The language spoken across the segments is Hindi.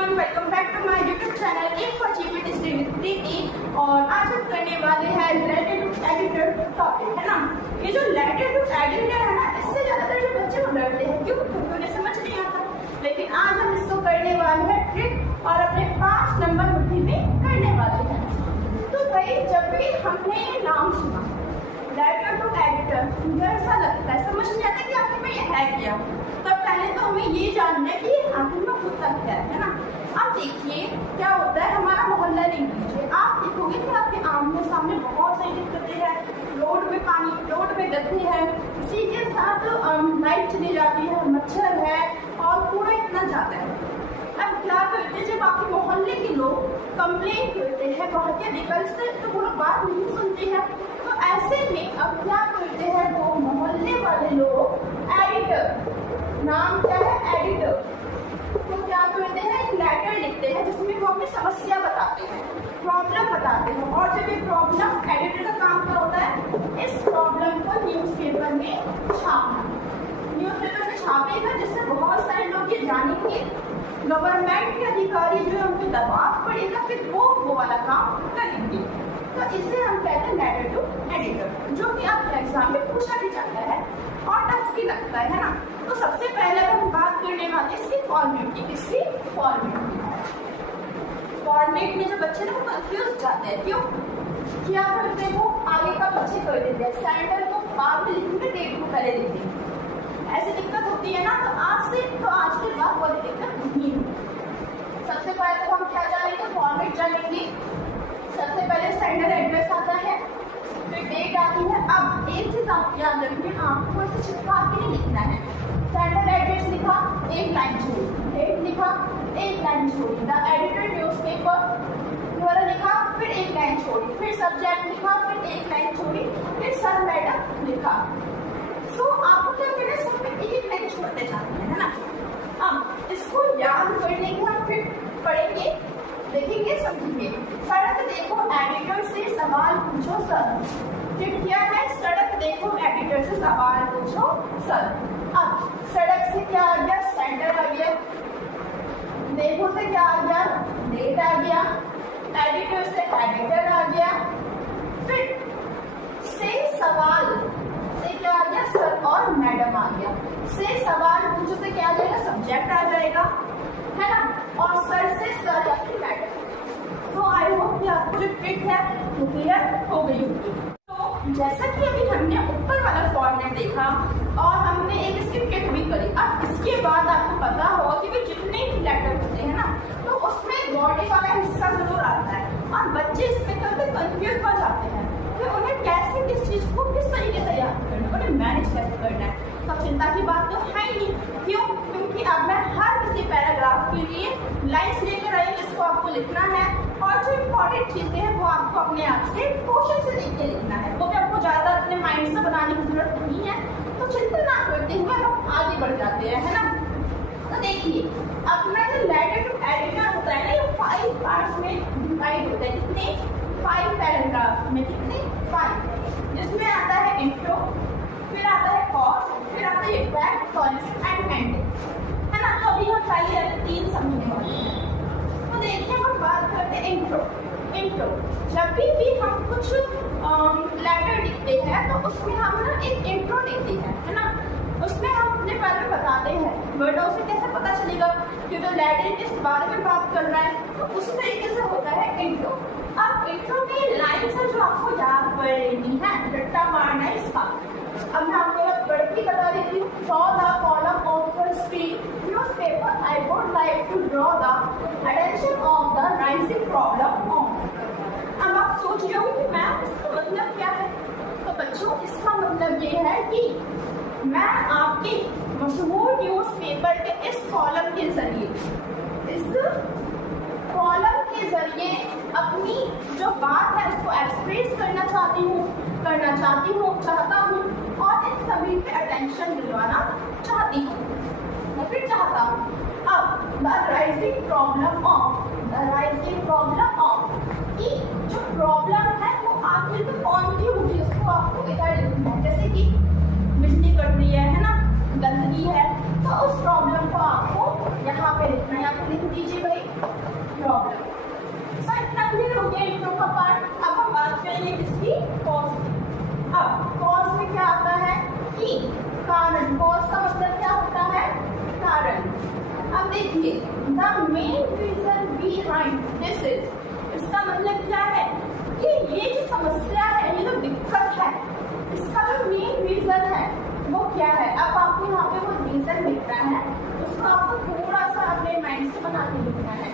Everyone, welcome back to my YouTube channel A for achievement study with Preeti. और आज हम करने वाले हैं रिलेटेड टू एडिटर टॉपिक, है ना। ये जो रिलेटेड टू एडिटर है ना, इससे ज्यादातर जो बच्चे वो डरते हैं, क्यों? क्योंकि उन्हें समझ नहीं आता। लेकिन आज हम इसको करने वाले हैं ट्रिक और अपने 5 नंबर मुट्ठी में करने वाले हैं। तो भाई, जब भी हमने ये नाम सुना रिलेटेड टू एडिटर, मुझे ऐसा लगता है समझ नहीं आता कि आखिर में ये है क्या। तो पहले तो हमें ये जानना है कि आखिर में होता क्या है ना। अब देखिए क्या होता है, हमारा मोहल्ला ले लीजिए, आप देखोगे कि आपके आमने सामने बहुत सारी दिक्कतें हैं। रोड में पानी, रोड में गड्ढे हैं, इसी के साथ लाइट चली जाती है, मच्छर है और कूड़ा इतना ज्यादा है। अब क्या करते हैं, जब आपके मोहल्ले के लोग कंप्लेन करते हैं बाहर के व्हीकल से, तो वो लोग बात नहीं सुनते हैं। तो ऐसे में अब क्या करते हैं वो मोहल्ले वाले लोग, एडिटर, नाम क्या है एडिटर, तो क्या करते हैं एक लेटर लिखते हैं जिसमें वो अपनी समस्या बताते हैं, प्रॉब्लम बताते हैं। और जब ये प्रॉब्लम, एडिटर का काम क्या होता है, इस प्रॉब्लम को न्यूज़पेपर में छापना। न्यूज़पेपर में छापेगा जिससे बहुत सारे लोग ये जानेंगे, गवर्नमेंट के अधिकारी जो है उनको दबाव पड़ेगा, फिर वो वाला काम करेंगे। तो इसे हम कहते हैं लेटर टू एडिटर, जो कि आपके एग्जाम में पूछा भी जाता है और टफ भी लगता है ना। तो सबसे पहले हम बात करने वाले इसकी फॉर्मेट की। किसकी फॉर्मेट? फॉर्मेट में जो बच्चे ना वो कंफ्यूज जाते हैं, क्यों? क्या करते हैं वो आगे का पीछे कर देते हैं, सैंडल को बाद में लिखेंगे, डेट को पहले लिखेंगे। ऐसी दिक्कत होती है ना। तो आज के बाद वो दिक्कत नहीं होगी। सबसे पहले तो हम क्या जानेंगे, फॉर्मेट जानेंगे। सबसे पहले सेंडर एड्रेस आता है, फिर डेट आती है। अब एक चीज आप याद रखिए, आपको इसे चिपका के नहीं लिखना है। सेंडर एड्रेस लिखा, एक लाइन छोड़ी, डेट लिखा, एक लाइन छोड़ी, द एडिटर न्यूज़पेपर द्वारा लिखा, फिर एक लाइन छोड़ी, फिर सब्जेक्ट लिखा, फिर एक लाइन छोड़ी, फिर सर मैडम लिखा। तो आपको क्या करना है, सब में एक लाइन छोड़ते जाते हैं, है ना। अब इसको याद करने के हम फिर पढ़ेंगे, देखेंगे, समझेंगे। सड़क देखो एडिटर से सवाल पूछो सर। फिर क्या है, सड़क देखो एडिटर से सवाल पूछो सर। अब सड़क से क्या आ गया, सेंटर आ गया। देखो से क्या आ गया, डेट आ गया। एडिटर से एडिटर आ गया। फिर से सवाल से क्या आ गया, सर और मैडम आ गया। से सवाल पूछो से क्या आ जाएगा, सब्जेक्ट आ जाएगा, है ना। और सर से सर या फिर मैडम। तो आई होप कि आपको जो ट्रिक है वो क्लियर हो गई होगी। तो जैसा कि अभी हमने ऊपर वाला फॉर्मेट देखा और हमने एक इसकी ट्रिक भी करी। अब इसके बाद आपको पता होगा कि भी जितने लेटर होते हैं ना, तो उसमें बॉडी वाला हिस्सा जरूर आता है और बच्चे इसमें कभी कंफ्यूज हो जाते हैं कि उन्हें कैसे किस चीज को किस तरीके से याद करना है, उन्हें मैनेज कैसे करना है। तो चिंता की बात तो है ही नहीं, क्यों? क्योंकि अब मैं हर किसी पैराग्राफ के लिए लाइन्स लेकर आई, जिसको आपको लिखना है और जो इम्पोर्टेंट चीजें हैं वो आपको अपने आप से क्वेश्चन से देख के लिखना है। वो भी आपको ज्यादा अपने माइंड से बनाने की जरूरत नहीं है। तो चिंता ना करते हुए हम आगे बढ़ जाते हैं, है ना। तो देखिए, अपना जो लेटर टू एडिटर होता है ना, ये 5 पार्ट्स में डिवाइड होता है। कितने? 5 पैराग्राफ में, कितने? 5, जिसमें आता है इंट्रो, फिर आता है कॉज, फिर आता है इफेक्ट, सॉल्यूशन एंड एंडिंग, है ना। तो अभी हम पहले 3 समझने वाले हैं। तो देखिए, हम बात करते हैं इंट्रो। इंट्रो, जब भी हम कुछ लेटर लिखते हैं तो उसमें हम ना एक इंट्रो लिखते हैं, है ना। उसमें हम अपने बारे में बताते हैं, वर्डों से कैसे पता चलेगा कि जो लेटर किस बारे में बात कर रहा है, तो उस तरीके से होता है इंट्रो। अब इंट्रो में लाइन से जो आपको याद पड़ेगी है, रट्टा मारना है इसका। अब मैं आपको पढ़ के बता देती हूँ। Draw the column of the street newspaper, I would like to draw the attention of the rising problem of. अब आप सोच रहे हो कि मैम इसका मतलब क्या है। तो बच्चों, इसका मतलब ये है कि मैं आपके मशहूर न्यूज़पेपर के इस कॉलम के जरिए, इस कॉलम के जरिए अपनी जो बात है उसको एक्सप्रेस करना चाहता हूँ और इन सभी पे अटेंशन दिलवाना चाहती हूँ, मैं फिर चाहता हूँ। अब द राइजिंग प्रॉब्लम ऑफ कि जो प्रॉब्लम है वो आखिर में कौन सी होगी, उसको आपको इधर लिखना है। जैसे कि बिजली कट रही है ना, गंदगी है, तो उस प्रॉब्लम को आपको यहाँ पे लिखना है। आप लिख दीजिए भाई, the main reason behind this is, इसका मतलब क्या है कि ये जो समस्या है, ये जो दिक्कत है, इसका जो मेन रीजन है वो क्या है। अब आपको यहाँ पे वो रीजन लिखना है, उसको आपको थोड़ा सा अपने माइंड से बना के लिखना है।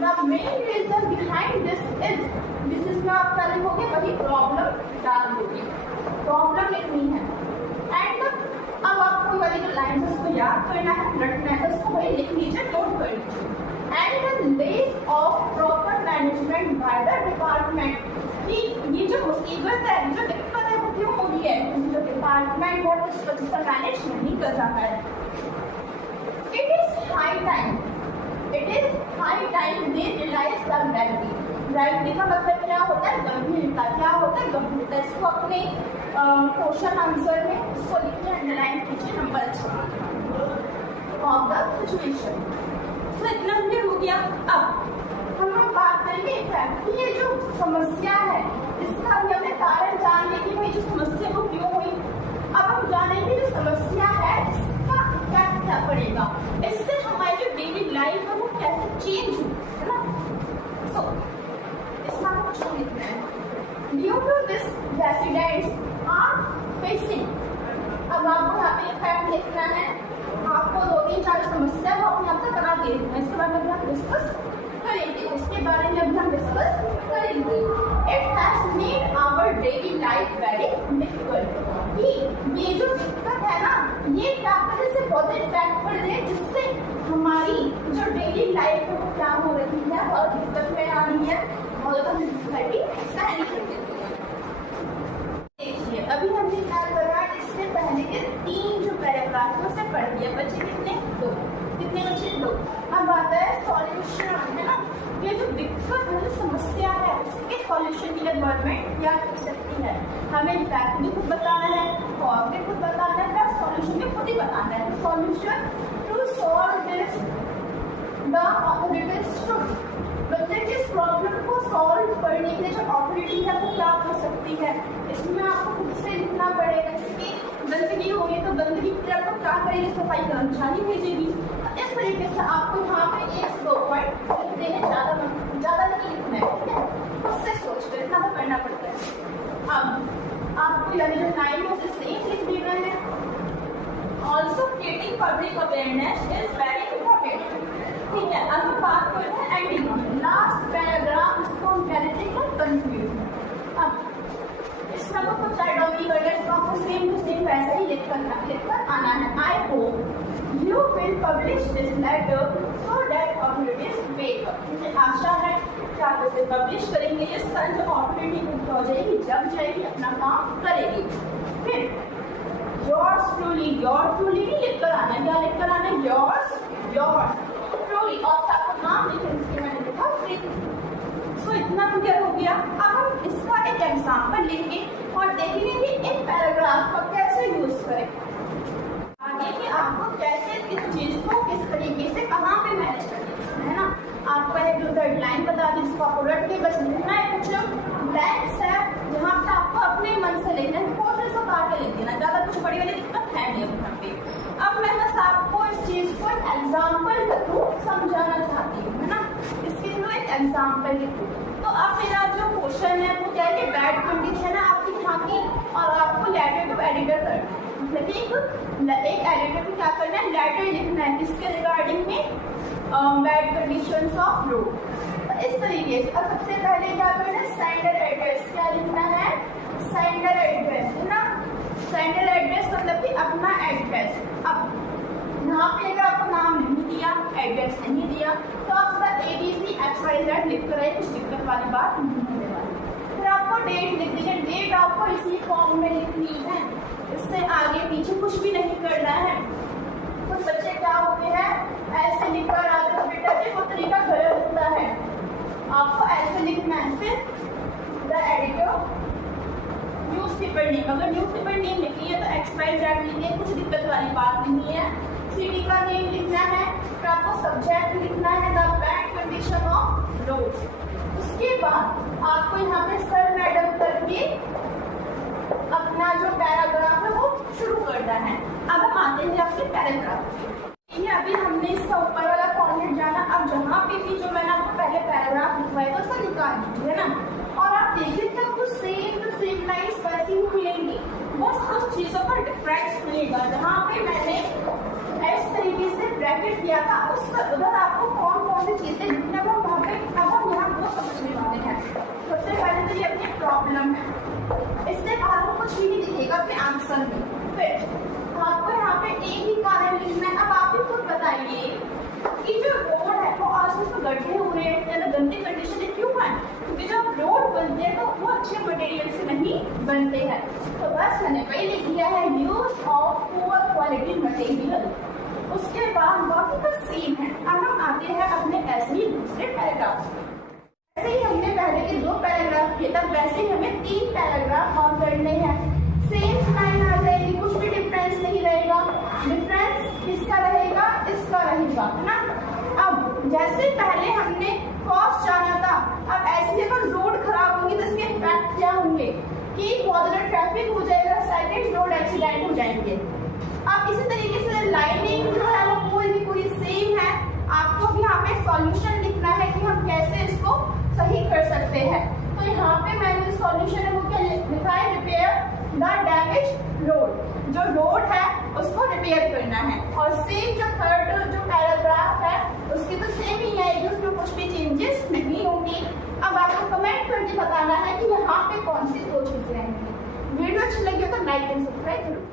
The main reason behind this is में आप क्या लिखोगे, वही प्रॉब्लम डाल दोगे, प्रॉब्लम लिखनी है। एंड अब आपको वाली जो लाइन है उसको याद करना है, रटना है, उसको वही लिख लीजिए, नोट कर लीजिए। And the lake of proper management by the department, कि ये जो मुसीबत है, जो दिक्कत है, वो क्यों हो रही है, जो डिपार्टमेंट है उस वजह से मैनेज नहीं कर रहा है। It is high time they realise the gravity. Gravity का मतलब क्या होता है, गंभीरता। क्या होता है, गंभीरता। इसको अपने क्वेश्चन आंसर में इसको लिखिए, अंडरलाइन कीजिए, नंबर 6 ऑफ द सिचुएशन। तो इतना क्लियर हो गया। अब हम बात करेंगे इफेक्ट, ये जो समस्या है इसका हमें कारण जानने की, भाई जो समस्या वो क्यों हुई। अब हम जानेंगे जो समस्या है इसका इफेक्ट क्या पड़ेगा, इससे हमारी जो डेली लाइफ है वो कैसे चेंज हुई, है ना। सो इसमें आपको कुछ लिखना है। Due to this residents are facing, अब आपको यहाँ पे इफेक्ट लिखना है। आपको 2-3-4 समस्या वो अपने आप से करा दे रही है, इसके बारे में हम डिस्कस करेंगे, उसके बारे में अभी हम डिस्कस करेंगे। It has made our daily life very difficult, कि ये जो दिक्कत है ना, ये क्या करे से बहुत इफेक्ट पड़ रही है, जिससे हमारी जो डेली लाइफ है वो क्या हो रही है, बहुत दिक्कत में आ रही है, बहुत ज़्यादा डिफिकल्टी सहनी कर देती है। देखिए अभी हमने क्या करा, इससे पहले के 3 जो पैराग्राफ से पढ़ दिया, बच्चे कितने, 2, कितने बच्चे, 2। अब आता है सॉल्यूशन, है ना। ये जो दिक्कत है, जो समस्या है, उसके सॉल्यूशन के लिए गवर्नमेंट क्या कर सकती है, हमें इफेक्ट भी खुद बताना है, कॉज भी खुद बताना है, प्लस सॉल्यूशन भी खुद ही बताना है। Solution to solve this the authorities should, मतलब इस प्रॉब्लम को सॉल्व करने के लिए जो अथॉरिटी है वो क्या कर सकती है, इसमें आपको खुद से लिखना पड़ेगा। इसकी गंदगी हो रही है तो गंदगी की तरफ को क्या करेगी, सफाई कर्मचारी भेजेगी। इस तरीके से आपको यहाँ पे 1-2 पॉइंट लिख देने, ज़्यादा नहीं लिखना है, ठीक है, उससे सोच कर इतना तो करना पड़ता है। अब आपको यानी जो लाइन है उसे सेम लिख देना है। Also creating public awareness is very important, ठीक है। अब हम बात करते हैं एंडिंग, लास्ट पैराग्राफ, इसको हम कह देते हैं कंक्लूजन। अब इसमें आपको कुछ ऐड ऑन करना है, इसको आपको सेम टू सेम वैसे ही लिख कर आना है। I hope you will publish this letter so that authorities wake up, मुझे आशा है कि आप इसे पब्लिश करेंगे, इस तरह जो ऑथोरिटी हो जाएगी, जब जाएगी, अपना काम करेगी। फिर योर्स ट्रूली, योर ट्रूली नहीं लिख कर आना, क्या लिख कर आना है, योर्स ट्रूली, और आपका नाम लिखे, इसके मैंने लिखा प्रीति। सो इतना क्लियर हो गया। अब हम इसका एक एग्जाम्पल लेंगे और देखेंगे कि इन पैराग्राफ का कैसे यूज करें, आगे कि आपको कैसे इस चीज को किस तरीके से कहाँ पे मैनेज करना है ना। आपको एक जो गाइडलाइन बता दी, इसको आपको रट के बस लिखना है। कुछ ब्लैंक्स है जहाँ पे आपको अपने मन से लिखना है, कोशिश से काट के लिख देना, ज़्यादा कुछ बड़ी वाली दिक्कत है नहीं यहाँ पे। अब मैं बस आपको इस चीज को एक एग्जाम्पल के थ्रू समझाना चाहती हूँ, है ना, इसके थ्रू एक एग्जाम्पल के थ्रू। तो अब मेरा जो क्वेश्चन है वो क्या है कि बैड कंडीशन है आपकी यहाँ की, और आपको लेटर टू एडिटर करना है, मतलब एक एडिटर को क्या करना है, लेटर लिखना है, किसके रिगार्डिंग में, बैड कंडीशंस ऑफ रोड। तो इस तरीके से अब सबसे पहले क्या करना है, सेंडर एड्रेस, क्या लिखना है, सेंडर एड्रेस, है ना। सेंडर एड्रेस मतलब कि अपना एड्रेस। अब यहाँ पे अगर आपको नाम नहीं दिया, एड्रेस नहीं दिया, तो आप उसका ABC XYZ लिख कर आए, कुछ दिक्कत वाली बात नहीं होने वाली। फिर आपको डेट लिख दीजिए, डेट आपको इसी फॉर्म में लिखनी है, इससे आगे पीछे कुछ भी नहीं करना है। कुछ बच्चे क्या होते हैं, ऐसे लिख कर आते हैं, बेटा जी वो तरीका गलत होता है, आपको ऐसे लिखना है। फिर द एडिटर न्यूज़पेपर नेम, अगर न्यूज़पेपर नेम लिखी है तो XYZ लिखिए, कुछ दिक्कत वाली बात नहीं है। सिटी का नेम लिखना है, फिर आपको सब्जेक्ट लिखना है the bad condition of roads. उसके बाद आपको यहाँ पे सर मैडम करके अपना जो पैराग्राफ है वो शुरू करना है। अब हम आते हैं आपके पैराग्राफ। ये अभी हमने इसका ऊपर वाला फॉर्मेट जाना, अब जहाँ पे भी जो मैंने आपको पहले पैराग्राफ लिखवाया था उसका निकाल दीजिए, है ना। और आप देखिए कि आपको सेम लाइन्स वैसी ही मिलेंगी, बस कुछ चीज़ों का डिफरेंस मिलेगा। जहाँ पे मैंने इस तरीके से ब्रैकेट किया था, उस उधर आपको कौन कौन सी चीज़ें लिखना है वहाँ पे अब हम यहाँ वो समझने वाले हैं। सबसे पहले तो ये अपनी प्रॉब्लम है, इससे आपको कुछ भी नहीं दिखेगा अपने आंसर में। फिर आपको यहाँ पे एक ही कारण लिखना है। अब आप ही खुद बताइए कि जो रोड है वो आज उसमें गड्ढे हो रहे हैं या गंदी कंडीशन है, क्यों है? क्योंकि जब रोड बनते हैं तो वो अच्छे मटेरियल से नहीं बनते हैं। तो बस मैंने वही लिख दिया है, use of poor quality material. उसके बाद बाकी का सेम है। अब हम आते हैं अपने ऐसे ही दूसरे पैराग्राफ। ऐसे ही हमने पहले के 2 पैराग्राफ किए, तब वैसे ही हमें 3 पैराग्राफ और करने हैं। सेम लाइन आ जाएगी, कुछ भी डिफरेंस नहीं रहेगा। डिफरेंस इसका रहेगा, इसका रहेगा, है ना। अब जैसे पहले हमने कॉस्ट जाना था, अब ऐसे अगर रोड खराब होगी तो इसके इफेक्ट क्या होंगे कि बहुत ज़्यादा ट्रैफिक हो जाएगा, सेकंड रोड एक्सीडेंट हो जाएंगे। अब इसी तरीके से लाइनिंग जो है वो पूरी सेम है। आपको भी यहाँ पे सॉल्यूशन लिखना है कि हम कैसे इसको सही कर सकते हैं। तो यहाँ पे मैंने जो सॉल्यूशन है वो क्या लिखा है, रिपेयर द डैमेज रोड। जो रोड है उसको रिपेयर करना है। और सेम जो थर्ड जो पैराग्राफ है उसकी तो सेम ही है, उसमें कुछ भी चेंजेस नहीं होंगी। अब आपको कमेंट करके बताना है कि यहाँ पे कौन सी 2 चीजें आएंगी। वीडियो अच्छी लगी हो तो लाइक एंड सब्सक्राइब करो।